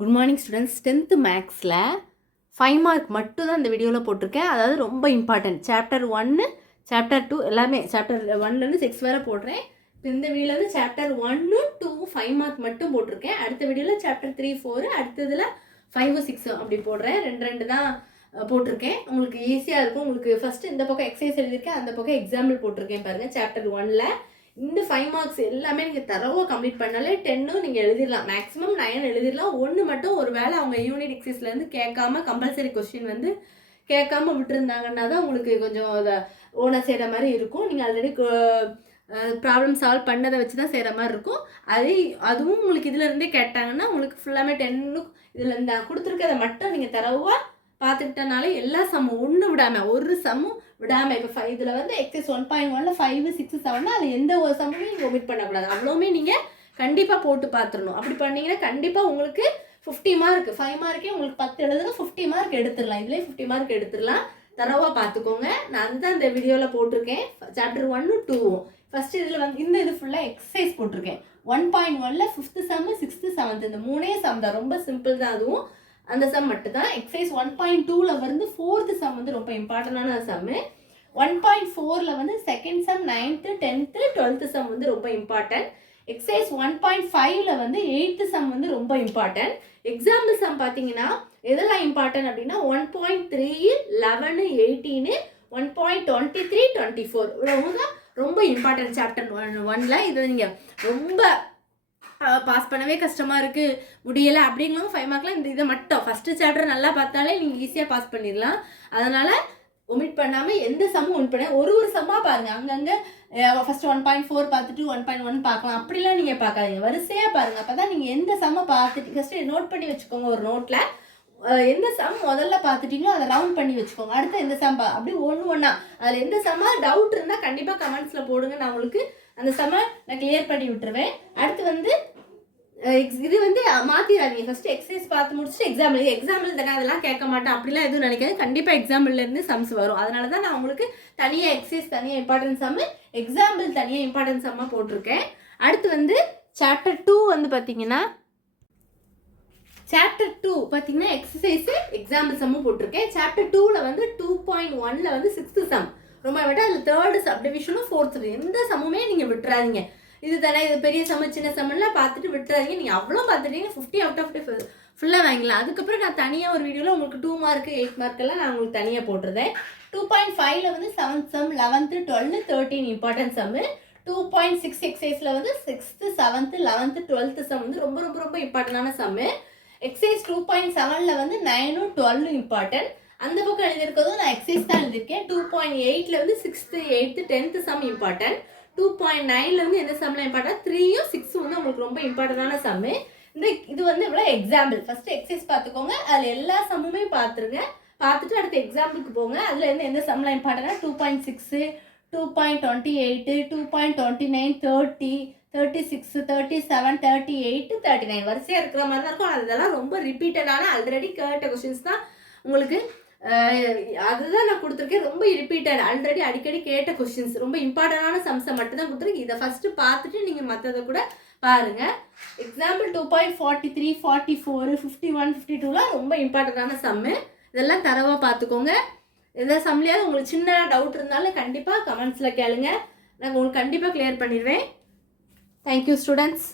Good morning students. 10th மேக்ஸில் 5 mark மட்டும் தான் இந்த வீடியோவில் போட்டிருக்கேன். அதாவது ரொம்ப இம்பார்ட்டன்ட். சாப்டர் 1 சாப்டர் 2 எல்லாமே சாப்டர் 1லேருந்து 6 வேறு போடுறேன். இப்போ இந்த வீடியோவில் சாப்டர் 1 2 5 மார்க் மட்டும் போட்டிருக்கேன். அடுத்த வீடியோவில் சாப்டர் 3 4 அடுத்ததில் 5 6 அப்படி போடுறேன். ரெண்டு தான் போட்டிருக்கேன். உங்களுக்கு ஈஸியாக இருக்கும். உங்களுக்கு ஃபஸ்ட்டு இந்த பக்கம் எக்ஸசைஸ் எழுதியிருக்கேன், அந்த பக்கம் எக்ஸாம்பிள் போட்டிருக்கேன் பாருங்கள். சாப்டர் 1ல் இந்த 5 மார்க்ஸ் எல்லாமே நீங்கள் தரவாக கம்ப்ளீட் பண்ணாலே 10 நீங்கள் எழுதிடலாம். மேக்ஸிமம் 9 எழுதிடலாம். ஒன்று மட்டும் ஒரு வேளை அவங்க யூனிட் எக்ஸசைஸ்லேருந்து கேட்காம கம்பல்சரி கொஸ்டின் வந்து கேட்காம விட்டுருந்தாங்கன்னா தான் உங்களுக்கு கொஞ்சம் அதை ஓனாக செய்கிற மாதிரி இருக்கும். நீங்கள் ஆல்ரெடி ப்ராப்ளம் சால்வ் பண்ணதை வச்சு தான் செய்கிற மாதிரி இருக்கும். அதுவும் உங்களுக்கு இதிலேருந்தே கேட்டாங்கன்னா உங்களுக்கு ஃபுல்லாமே 10 இதில் இந்த கொடுத்துருக்கதை மட்டும் நீங்கள் தரவாக பார்த்துக்கிட்டனால எல்லா சம்மும் ஒன்று விடாமல் ஒரு சம்மும் விடாமல் இப்போ இதில் வந்து எக்ஸஸ் 1.1ல் 5 6 7 அது எந்த ஒரு சம்முமே நீங்கள் ஒமிட் பண்ணக்கூடாது. அவ்வளோவுமே நீங்கள் கண்டிப்பாக போட்டு பார்த்துடணும். அப்படி பண்ணிங்கன்னா கண்டிப்பாக உங்களுக்கு 50 மார்க் 5 மார்க்கே உங்களுக்கு 10 எழுதுனா 50 மார்க் எடுத்துடலாம். இதுலேயே 50 மார்க் எடுத்துடலாம். தரவாக பார்த்துக்கோங்க. நான் அதுதான் இந்த வீடியோவில் போட்டிருக்கேன். சாப்டர் 1 2 ஃபஸ்ட்டு இதில் வந்து இது ஃபுல்லாக எக்ஸசைஸ் போட்டிருக்கேன். 1.1ல் 5th சம் 6th 7th இந்த 3 சம் தான். ரொம்ப சிம்பிள் தான். அதுவும் அந்த சம் மட்டும் தான். எக்ஸசைஸ் 1.2ல் வந்து 4th சம் வந்து ரொம்ப இம்பார்ட்டண்டான சம்மு. 1.4ல் வந்து 2nd some 9th 10th 12th some வந்து ரொம்ப இம்பார்ட்டன்ட். எக்ஸசைஸ் 1.5ல் வந்து 8th சம் வந்து ரொம்ப இம்பார்ட்டன்ட். எக்ஸாம்பிள் சம் பார்த்தீங்கன்னா எதெல்லாம் இம்பார்ட்டன்ட் அப்படின்னா 1.3 11 18 1.23 24 இவ்வளவு தான் ரொம்ப இம்பார்ட்டன்ட் சாப்டர் 1ல். இது நீங்கள் ரொம்ப பாஸ் பண்ணவே கஷ்டமாக இருக்குது முடியலை அப்படிங்களும் 5 மார்க்கில் இந்த இதை மட்டும் ஃபஸ்ட்டு சாப்டர் நல்லா பார்த்தாலே நீங்கள் ஈஸியாக பாஸ் பண்ணிடலாம். அதனால் ஒமிட் பண்ணாமல் எந்த சம்மும் ஒமிட் பண்ண ஒரு சம்மாக பாருங்கள். அங்கங்கே ஃபஸ்ட்டு 1.4 பார்த்துட்டு 1.1 பார்க்கலாம். அப்படிலாம் நீங்கள் பார்க்காதீங்க, வரிசையாக பாருங்கள். அப்போ தான் நீங்கள் எந்த சம்மை பார்த்துட்டு ஃபஸ்ட்டு நோட் பண்ணி வச்சுக்கோங்க. ஒரு நோட்டில் எந்த சம் முதல்ல பார்த்துட்டீங்களோ அதை ரவுண்ட் பண்ணி வச்சுக்கோங்க. அடுத்து எந்த சம் அப்படி ஒன்றா அதில் எந்த சம்மா டவுட் இருந்தால் கண்டிப்பாக கமெண்ட்ஸில் போடுங்க. நான் உங்களுக்கு அந்த சம்மை நான் கிளியர் பண்ணி விட்டுருவேன். அடுத்து வந்து இது வந்து மாற்றிடாதீங்க. ஃபஸ்ட்டு எக்ஸசைஸ் பார்த்து முடிச்சுட்டு எக்ஸாம்பிள் தானே அதெல்லாம் கேட்க மாட்டேன் அப்படிலாம் எதுவும் நினைக்காது. கண்டிப்பாக எக்ஸாம்பிள்லேருந்து சம்ஸ் வரும். அதனால தான் நான் உங்களுக்கு தனியாக எக்ஸசைஸ் தனியாக இம்பார்ட்டன்ட் சம்மு, எக்ஸாம்பிள் தனியாக இம்பார்ட்டன்ட் சம்மாக போட்டிருக்கேன். அடுத்து வந்து சாப்டர் 2 வந்து பார்த்தீங்கன்னா சாப்டர் 2 பார்த்தீங்கன்னா எக்ஸசைஸு எக்ஸாம்பிள் சம்மும் போட்டிருக்கேன். சாப்டர் 2ல் வந்து 2.1ல் வந்து 6th சம் ரொம்ப விட்டால் அதில் 3rd சப்டிவிஷனும் 4th எந்த சம்முமே நீங்கள் விட்டுறாதீங்க. இது தானே இது பெரிய சம்ம சின்ன சம்மெல்லாம் பார்த்துட்டு விட்டுறாதீங்க. நீங்கள் அவ்வளோ பார்த்துட்டீங்க 50 out of 50 ஃபுல்லாக வாங்கிக்கலாம். அதுக்கப்புறம் நான் தனியாக ஒரு வீடியோவில் உங்களுக்கு 2 மார்க் 8 மார்க்கெல்லாம் நான் உங்களுக்கு தனியாக போட்டிருந்தேன். 2.5ல் வந்து 7th சம் 11th 12 13 இம்பார்ட்டன்ட் சம்மு. 2.6 எக்ஸசைஸில் வந்து 6th 7th 11th 12th some வந்து ரொம்ப ரொம்ப ரொம்ப இம்பார்ட்டண்டான சம்மு. எக்ஸசைஸ் 2.7ல் வந்து 9 12 இம்பார்ட்டன்ட். அந்த பக்கம் எழுதியிருக்கிறதும் நான் எக்ஸசைஸ் தான் எழுதியிருக்கேன். 2.8ல் வந்து 6th 8th 10th some important. 2.9ல் வந்து எந்த சம்மில் இம்பார்ட்டன்ட் 3யும் 6ம் வந்து உங்களுக்கு ரொம்ப இம்பார்ட்டண்டான சம்மு. இது வந்து இவ்வளோ எக்ஸாம்பிள். ஃபஸ்ட்டு எக்ஸசைஸ் பார்த்துக்கோங்க. அதில் எல்லா சம்முமே பார்த்துருங்க. பார்த்துட்டு அடுத்த எக்ஸாம்பிளுக்கு போங்க. அதில் இருந்து எந்த சம்மில் இம்பார்ட்டன்ட்னா 2.6 2.28 2.29 30 36 37 38 39 வரிசையாக இருக்கிற மாதிரி தான் இருக்கும். அதெல்லாம் ரொம்ப ரிப்பீட்டடான ஆல்ரெடி கேட்ட கொஸ்டின்ஸ் தான். உங்களுக்கு அதுதான் நான் கொடுத்துருக்கேன். ரொம்ப ரிப்பீட்டட் ஆல்ரெடி அடிக்கடி கேட்ட கொஸ்டின்ஸ் ரொம்ப இம்பார்ட்டண்டான சம்ஸை மட்டும் தான் கொடுத்துருக்கேன். இதை ஃபஸ்ட்டு பார்த்துட்டு நீங்கள் மற்றதை கூட பாருங்கள். எக்ஸாம்பிள் 2.43 44 51 52லாம் ரொம்ப இம்பார்ட்டண்டான சம்மு. இதெல்லாம் தரவாக பார்த்துக்கோங்க. எந்த சம்லையாவது உங்களுக்கு சின்ன டவுட் இருந்தாலும் கண்டிப்பாக கமெண்ட்ஸில் கேளுங்க. நான் உங்களுக்கு கண்டிப்பாக கிளியர் பண்ணிடுவேன். Thank you students.